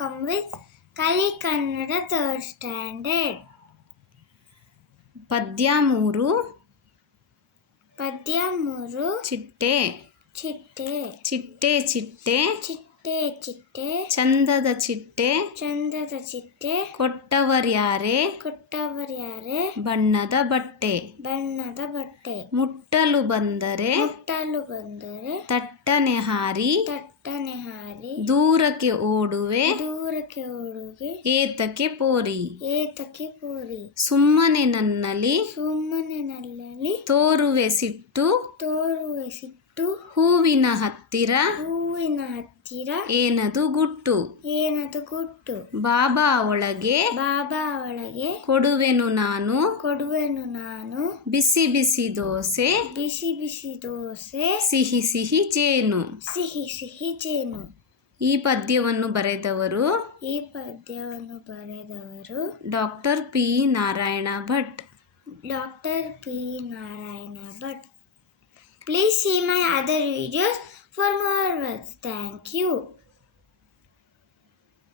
Welcome with Kali Kannada 3rd Standard. ಪದ್ಯ 3 ಚಿಟ್ಟೆ ಚಿಟ್ಟೆ ಚಿಟ್ಟೆ ಚಿಟ್ಟೆ ಚಿಟ್ಟೆ ಚಿಟ್ಟೆ ಚಂದದ ಚಿಟ್ಟೆ ಚಂದದ ಚಿಟ್ಟೆ ಕೊಟ್ಟವರ್ಯಾರೆ ಕೊಟ್ಟವರ್ಯಾರೆ ಬಣ್ಣದ ಬಟ್ಟೆ ಬಣ್ಣದ ಬಟ್ಟೆ ಮುಟ್ಟಲು ಬಂದರೆ ತಟ್ಟನೆ ಹಾರಿ ದೂರಕ್ಕೆ ಓಡುವೆ ಏತಕ್ಕೆ ಪೋರಿ ಸುಮ್ಮನೆ ನನ್ನಲ್ಲಿ ತೋರುವೆ ಸಿಟ್ಟು ಹೂವಿನ ಹತ್ತಿರ ಏನದು ಗುಟ್ಟು ಬಾಬಾ ಒಳಗೆ ಕೊಡುವೆನು ನಾನು ಬಿಸಿ ಬಿಸಿ ದೋಸೆ ಸಿಹಿ ಸಿಹಿ ಜೇನು. ಈ ಪದ್ಯವನ್ನು ಬರೆದವರು doctor P Narayana Bhat. Please see my other videos for more words. Thank you.